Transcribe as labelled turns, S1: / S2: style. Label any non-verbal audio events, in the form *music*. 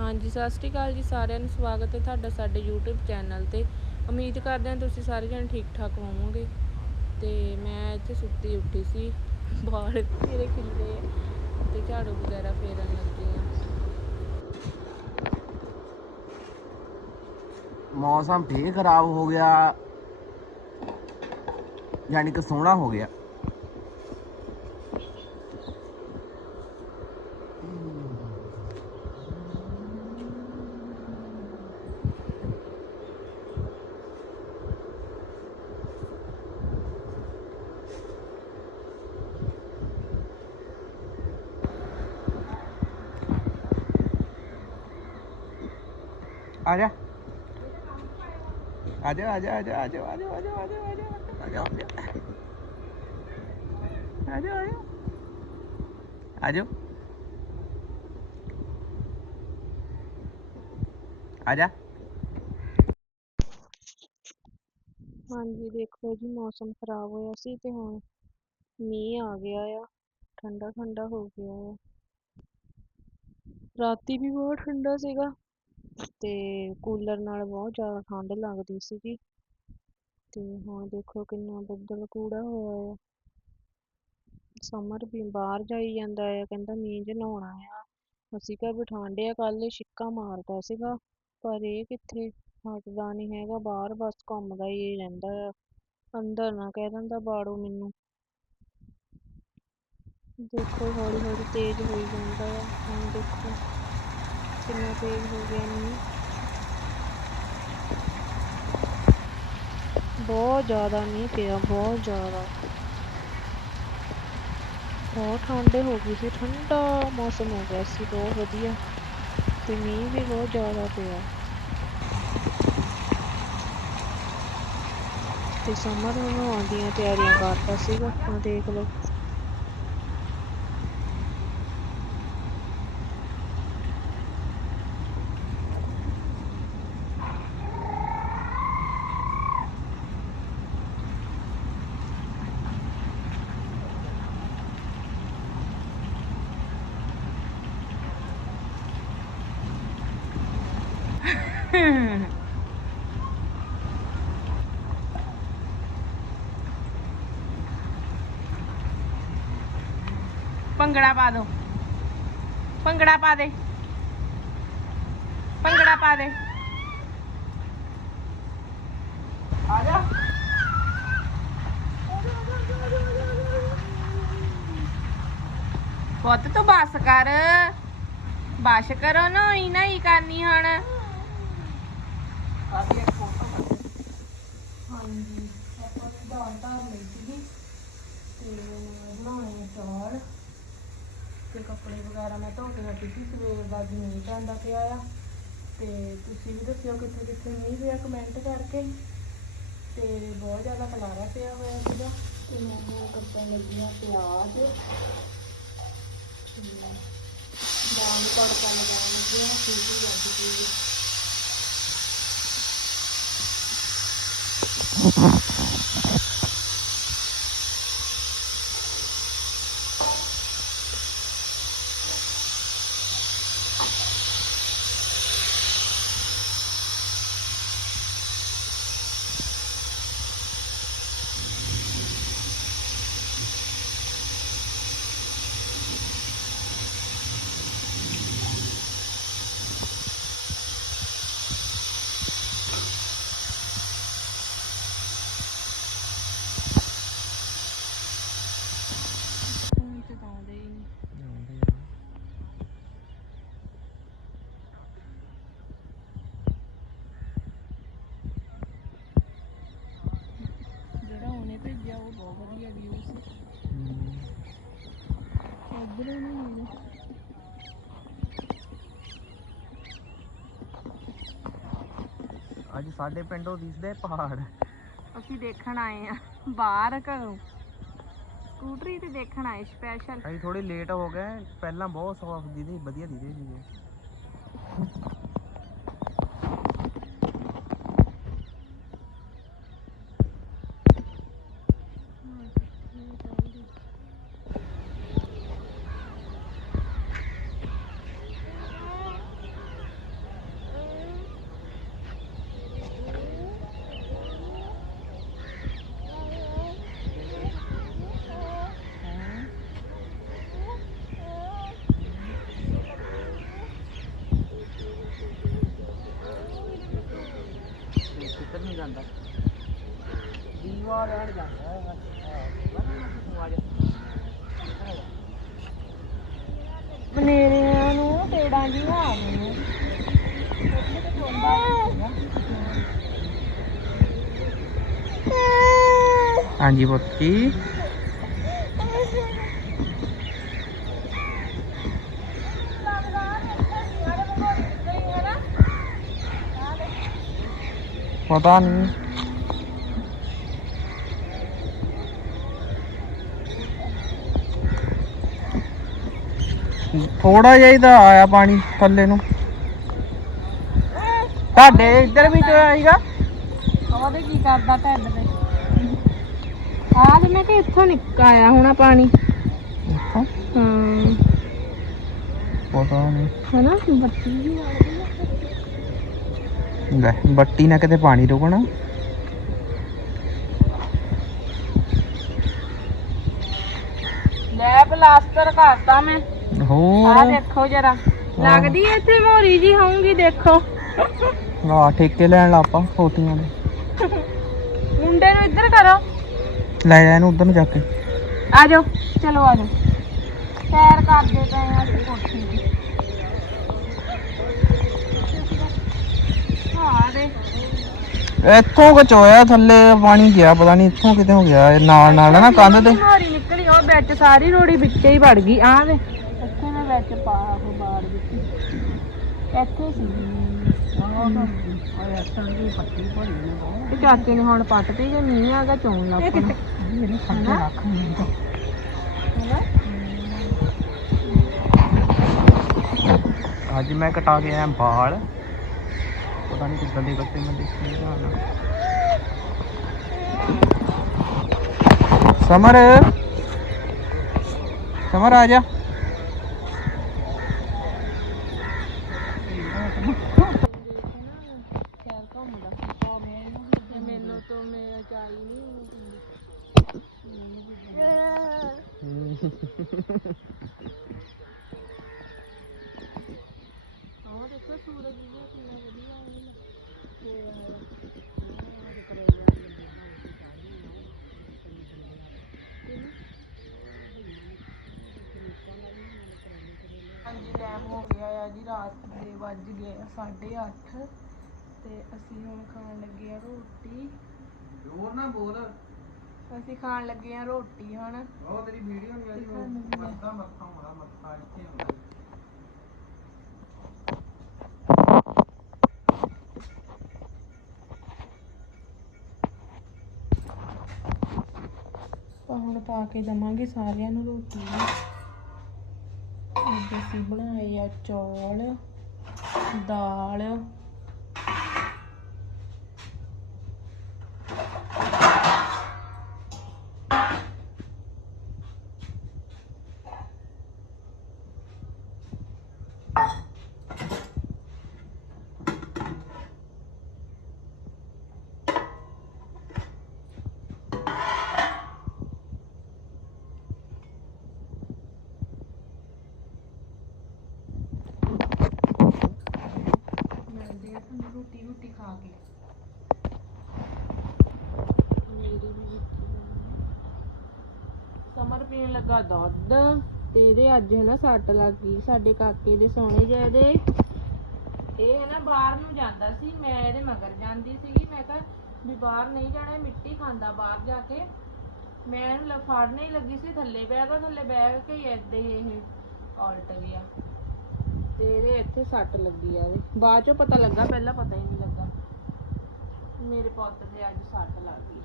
S1: ਹਾਂਜੀ, ਸਤਿ ਸ਼੍ਰੀ ਅਕਾਲ ਜੀ ਸਾਰਿਆਂ ਨੂੰ, ਸਵਾਗਤ ਹੈ ਤੁਹਾਡਾ ਸਾਡੇ YouTube ਚੈਨਲ ਤੇ। ਉਮੀਦ ਕਰਦੇ ਹਾਂ ਤੁਸੀਂ ਸਾਰੇ ਜਣ ਠੀਕ ਠਾਕ ਹੋਵੋਗੇ। ਤੇ ਮੈਂ ਇੱਥੇ ਸੁੱਤੀ ਉੱਠੀ ਸੀ, ਬਾਹਰ ਮੇਰੇ ਖਿੱਲੇ ਆ ਤੇ ਝਾੜੂ ਵਗੈਰਾ ਫੇਰਨ ਲੱਗੀ ਆ।
S2: ਮੌਸਮ ਫੇਰ ਖਰਾਬ ਹੋ ਗਿਆ, ਯਾਨੀ ਕਿ ਸੋਹਣਾ ਹੋ ਗਿਆ। ਆ ਜਾ ਆ ਜਾ ਆ ਜਾ ਆ ਜਾ ਆ ਜਾ ਆ ਜਾ ਆ ਜਾ ਆ ਜਾ ਆ ਜਾ ਆ ਜਾ ਆ ਜਾ ਆ ਜਾ ਆ ਜਾ ਆ ਜਾ
S1: ਹਾਂਜੀ ਦੇਖੋ ਜੀ ਮੌਸਮ ਖਰਾਬ ਹੋਇਆ ਸੀ ਤੇ ਹੁਣ ਮੀਂਹ ਆ ਗਿਆ ਆ ਠੰਡਾ ਠੰਡਾ ਹੋ ਗਿਆ ਆ ਰਾਤੀ ਵੀ ਬਹੁਤ ਠੰਡਾ ਸੀਗਾ ਤੇ ਕੂਲਰ ਨਾਲ ਬਹੁਤ ਜ਼ਿਆਦਾ ਠੰਡ ਲੱਗਦੀ ਸੀਗੀ। ਤੇ ਹੁਣ ਦੇਖੋ ਕਿੰਨਾ ਬੱਦਲ ਕੂੜਾ ਹੋਇਆ ਆ। ਸਮਰ ਵੀ ਬਾਹਰ ਜਾਈ ਜਾਂਦਾ ਆ, ਕਹਿੰਦਾ ਮੀਂਹ 'ਚ ਨਹਾਉਣਾ ਆ। ਅਸੀਂ ਕਿਹਾ ਵੀ ਠੰਡ ਆ, ਕੱਲ੍ਹ ਇਹ ਛਿੱਕਾਂ ਮਾਰਦਾ ਸੀਗਾ। ਪਰ ਇਹ ਕਿੱਥੇ? ਹਟਦਾ ਨਹੀਂ ਹੈਗਾ, ਬਾਹਰ ਬਸ ਘੁੰਮਦਾ ਹੀ ਰਹਿੰਦਾ ਆ। ਅੰਦਰ ਨਾ ਕਹਿ ਦਿੰਦਾ ਬਾੜੋ ਮੈਨੂੰ। ਦੇਖੋ ਹੌਲੀ ਹੌਲੀ ਤੇਜ਼ ਹੋਈ ਜਾਂਦਾ ਆ। ਹੁਣ ਦੇਖੋ ਕਿੰਨਾ ਤੇਜ਼ ਹੋ ਗਿਆ ਮੀਂਹ ਬਹੁਤ ਜ਼ਿਆਦਾ ਮੀਂਹ ਪਿਆ, ਬਹੁਤ ਜ਼ਿਆਦਾ। ਬਹੁਤ ਠੰਡ ਹੋ ਗਈ ਸੀ, ਠੰਡਾ ਮੌਸਮ ਹੋ ਗਿਆ ਸੀ, ਬਹੁਤ ਵਧੀਆ। ਤੇ ਮੀਂਹ ਵੀ ਬਹੁਤ ਜ਼ਿਆਦਾ ਪਿਆ। ਤੇ ਸਮਰ ਨੂੰ ਨਹਾਉਣ ਦੀਆਂ ਤਿਆਰੀਆਂ ਕਰਦਾ ਸੀਗਾ ਹੁਣ ਦੇਖ ਲਓ। *laughs*
S3: ਭੰਗੜਾ ਪਾ ਦੋ। ਭੰਗੜਾ ਪਾ ਦੇ। ਭੰਗੜਾ ਪਾ ਦੇ।
S2: ਆ ਜਾ।
S3: ਪੁੱਤ ਤੂੰ ਬੱਸ ਕਰ। ਬਸ ਕਰੋ ਨਾ ਹੀ ਨਾ ਹੀ ਕਰਨੀ ਹੁਣ।
S1: ਹਾਂਜੀ ਆਪਾਂ ਨੇ ਦਾਲ ਧਰ ਲਈ ਸੀਗੀ ਤੇ ਬਣਾਉਣੇ ਚੌਲ ਤੇ ਕੱਪੜੇ ਵਗੈਰਾ ਮੈਂ ਧੋ ਕੇ ਹਟੀ ਸੀ ਸਵੇਰ ਦਾ ਅੱਜ ਮੀਂਹ ਪੈਂਦਾ ਪਿਆ ਆ ਤੇ ਤੁਸੀਂ ਵੀ ਦੱਸਿਓ ਕਿੱਥੇ ਕਿੱਥੇ ਮੀਂਹ ਪਿਆ ਕਮੈਂਟ ਕਰਕੇ ਤੇ ਬਹੁਤ ਜ਼ਿਆਦਾ ਖਲਾਰਾ ਪਿਆ ਹੋਇਆ ਸੀਗਾ ਤੇ ਮੈਂ ਹੁਣ ਕੱਟਣ ਪਿਆਜ਼ ਦਾਲ ਤੜਕਾ ਲਗਾਉਣ ਲੱਗੀ ਸੀਟੀ ਲੱਗ ਗਈ あっ。
S2: ਅੱਜ ਸਾਡੇ ਪਿੰਡੋਂ ਦਿਸਦੇ ਪਹਾੜ।
S3: ਅਸੀਂ ਦੇਖਣ ਆਏ ਆ ਬਾਹਰ ਘਰੋਂ। ਸਕੂਟਰੀ ਤੇ ਦੇਖਣ ਆਏ ਸਪੈਸ਼ਲ
S2: ਅਸੀਂ ਥੋੜੇ ਲੇਟ ਹੋ ਗਏ ਪਹਿਲਾਂ ਬਹੁਤ ਸਾਫ਼ ਦੀਦੇ ਵਧੀਆ ਦੀਦੇ ਸੀਗੇ ਜਾਂਦਾ ਦੀਵਾ ਰਹਿਣ ਜਾਂਦਾ ਹੈ ਤੂੰ ਆ ਜਾ
S3: ਬਨੇਰਿਆਂ ਨੂੰ ਤੇੜਾਂ ਜੀਆਂ ਆ ਗਈਆਂ
S2: ਹਾਂਜੀ ਪੁੱਤੀ ਪਤਾ ਨਹੀਂ ਥੋੜਾ ਜਿਹਾ ਹੀ ਤਾਂ ਆਇਆ ਪਾਣੀ ਥੱਲੇ ਨੂੰ। ਤੁਹਾਡੇ ਇੱਧਰ ਵੀ ਜੋ ਆਏਗਾ।
S3: ਉਹਦੇ ਕੀ ਕਰਦਾ ਢਿੱਡ ਤੇ? ਆਹ ਤੇ ਮੈਂ ਕਿ ਇੱਥੋਂ ਨਿੱਕ ਆਇਆ ਹੋਣਾ ਪਾਣੀ। ਹਾਂ।
S2: ਪਤਾ ਨਹੀਂ।
S3: ਹਨਾ? ਬੱਤੀ ਵੀ ਆ ਗਈ
S2: ਲੈ ਬੱਟੀ ਨਾਲ ਕਿਤੇ ਪਾਣੀ ਰੁਕਣਾ।
S3: ਲੈ ਪਲਾਸਟਰ ਕਰਤਾ ਮੈਂ।
S2: ਹੋਰ
S3: ਦੇਖੋ ਜਰਾ। ਲੱਗਦੀ ਐ ਇੱਥੇ ਮੋਰੀ ਜੀ ਹੋਊਗੀ ਦੇਖੋ।
S2: ਆ ਠੇਕੇ ਲੈਣ ਲੱਪਾ ਫੋਟੀਆਂ ਦੇ।
S3: ਮੁੰਡੇ ਨੂੰ ਇੱਧਰ ਕਰੋ।
S2: ਲੈ ਜਾ ਇਹਨੂੰ ਉਧਰ ਨੂੰ ਜਾ ਕੇ।
S3: ਆ ਜਾਓ ਚਲੋ ਆ ਜਾਓ। ਸੈਰ ਕਰਦੇ ਪਏ ਆ ਅਸੀਂ ਕੋਠੀ ਤੇ। ਹਾਂ ਦੇ।
S2: ਇੱਥੋਂ ਕਚੋਇਆ ਥੱਲੇ ਪਾਣੀ ਗਿਆ ਪਤਾ ਨਹੀਂ ਇੱਥੋਂ ਕਿਤੇ ਹੋ ਗਿਆ ਇਹ ਨਾਲ ਨਾਲ ਨਾ ਕੰਧ ਤੇ।
S3: ਮੋਰੀ ਨਿਕਲੀ ਉਹ ਵਿੱਚ ਸਾਰੀ ਰੋੜੀ ਵਿੱਚੇ ਹੀ ਵੜ ਗਈ ਆ ਮੈਂ ਵਿੱਚ ਪਾ ਉਹ ਬਾੜ ਦਿੱਤੀ ਇੱਥੇ ਸੀ। ਤੇ ਚਾਚੇ ਨੇ ਹੁਣ ਪੱਟਤੀ ਜੇ ਮੀਂਹ ਆ ਗਿਆ ਚੋਣ ਲੱਗ ਪੈਣਾ।
S2: ਅੱਜ ਮੈਂ ਕਟਾ ਕੇ ਆਇਆ ਬਾਲ ਪਤਾ ਨਹੀਂ ਕਿੱਦਾਂ ਦੇ ਕੱਟੇ ਮੈਂ ਦੇਖੀ ਜਾਣਾ ਸਮਰ। ਸਮਰ ਆ ਜਾ
S3: ਖੈਰ ਘੁੰਮਦਾ ਤੇ ਮੈਨੂੰ ਤੋਂ ਮੈਂ ਚਾਈ ਨਹੀਂ ਆਹ ਦੇਖੋ ਸੂਰਜ ਵੀ ਕਿੰਨਾ ਵਧੀਆ ਹੈ ਤੇ ਕਰੇਲਾ ਹਾਂਜੀ ਟਾਈਮ ਹੋ ਗਿਆ ਆ ਜੀ, ਰਾਤ ਵੱਜ ਗਏ ਆ 8:30 ਤੇ ਅਸੀਂ ਹੁਣ ਖਾਣ ਲੱਗੇ ਆ ਰੋਟੀ।
S2: ਜ਼ੋਰ ਨਾ ਬੋਲ।
S3: ਅਸੀਂ ਖਾਣ ਲੱਗੇ ਆ ਰੋਟੀ ਹੁਣ।
S2: ਉਹ ਤੇਰੀ ਵੀਡੀਓ ਨਹੀਂ ਆਈ
S3: ਦਿਖਾਉਣੀ ਵੀ ਹੈ।
S2: ਮੱਥਾ ਮੱਥਾ ਹੋਣਾ ਮੱਥਾ ਇੱਥੇ ਹੁੰਦਾ
S1: ਹੁਣ ਪਾ ਕੇ ਦਵਾਂਗੇ ਸਾਰਿਆਂ ਨੂੰ ਰੋਟੀ। ਅੱਜ ਅਸੀਂ ਬਣਾਏ ਆ ਚੌਲ। ਦਾਲ।
S3: ਸਮਰ ਪੀਣ ਲੱਗਾ ਦੁੱਧ। ਤੇ ਇਹਦੇ ਅੱਜ ਹੈ ਨਾ ਸੱਟ ਲੱਗ ਗਈ ਸਾਡੇ ਕਾਕੇ ਦੇ ਸੋਹਣੇ ਜਿਹੇ ਦੇ। ਇਹ ਹੈ ਨਾ ਬਾਹਰ ਨੂੰ ਜਾਂਦਾ ਸੀ ਮੈਂ ਇਹਦੇ ਮਗਰ ਜਾਂਦੀ ਸੀਗੀ ਮੈਂ ਕਿਹਾ ਵੀ ਬਾਹਰ ਨਹੀਂ ਜਾਣਾ ਇਹ ਮਿੱਟੀ ਖਾਂਦਾ ਬਾਹਰ ਜਾ ਕੇ। ਮੈਂ ਇਹਨੂੰ ਲ- ਫੜਨ ਹੀ ਲੱਗੀ ਸੀ ਥੱਲੇ ਬਹਿ ਗਿਆ ਥੱਲੇ ਬਹਿ ਕੇ ਹੀ ਏਦਾਂ ਹੀ ਇਹ ਉਲਟ ਗਿਆ। ਤੇ ਇਹਦੇ ਇੱਥੇ ਸੱਟ ਲੱਗੀ ਆ ਇਹਦੇ। ਬਾਅਦ ਚੋਂ ਪਤਾ ਲੱਗਾ ਪਹਿਲਾਂ ਪਤਾ ਹੀ ਨਹੀਂ ਲੱਗਾ। ਮੇਰੇ ਪੁੱਤ ਦੇ ਅੱਜ ਸੱਟ ਲੱਗ ਗਈ।